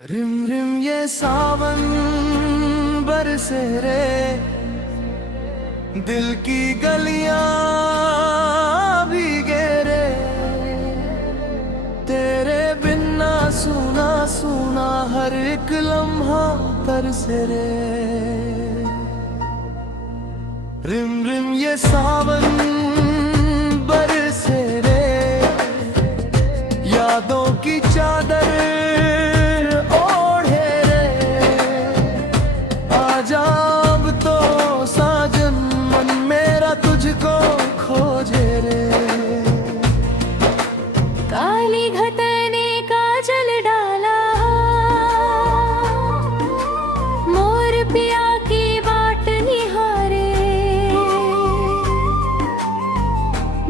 Rim rim ये सावन बरसे रे, दिल की गलियां भीगे रे, तेरे बिन ना सुना सुना हर एक लम्हा तरसे रे। रिम रिम ये सावन बरसे रे, यादों की चादर ओढ़े रे, आजा अब तो साजन मन मेरा तुझको खोजे रे। काली घटने का जल डाला, मोर पिया की बाट निहारे,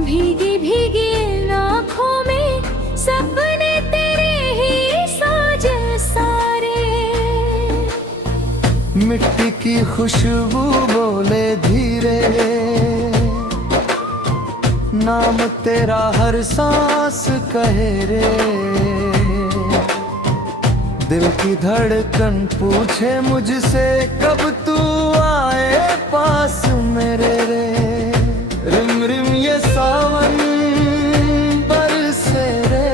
भीगी भीगी आँखों में सपने तेरे ही साज सारे। मिट्टी की खुशबू बोले धीरे, नाम तेरा हर सांस कहे रे, दिल की धड़कन पूछे मुझसे कब तू आए पास मेरे रे। रिम रिम ये सावन बरसे रे,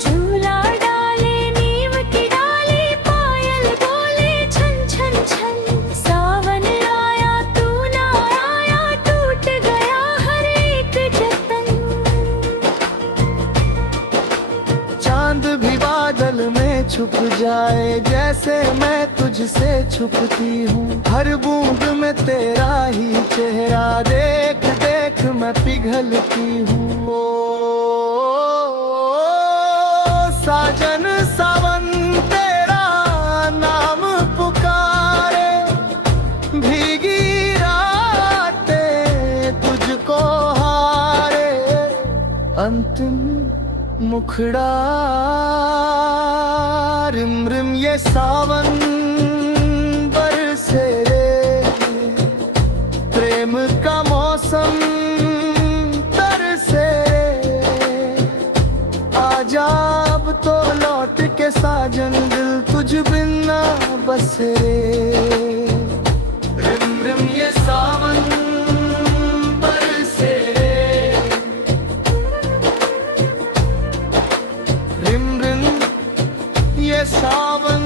झूला डाले नीम की डाली, पायल बोले छन छन छन। सावन आया तू ना आया, टूट गया हर एक जतन। चांद भी बादल में छुप जाए जैसे मैं तुझसे छुपती हूँ, हर बूंद में तेरा ही चेहरा देख देख मैं पिघलती हूँ। ओ साजन सावन तेरा नाम पुकारे, भीगी रातें तुझको हारे, अंतिम मुखड़ा। रिम रिम ये सावन बरसे रे, प्रेम का मौसम तरसे रे, आजा अब तो लौट के साजन दिल तुझ बिन ना बसे रे। रिम रिम ये सावन बरसे रे, रिम रिम ये सावन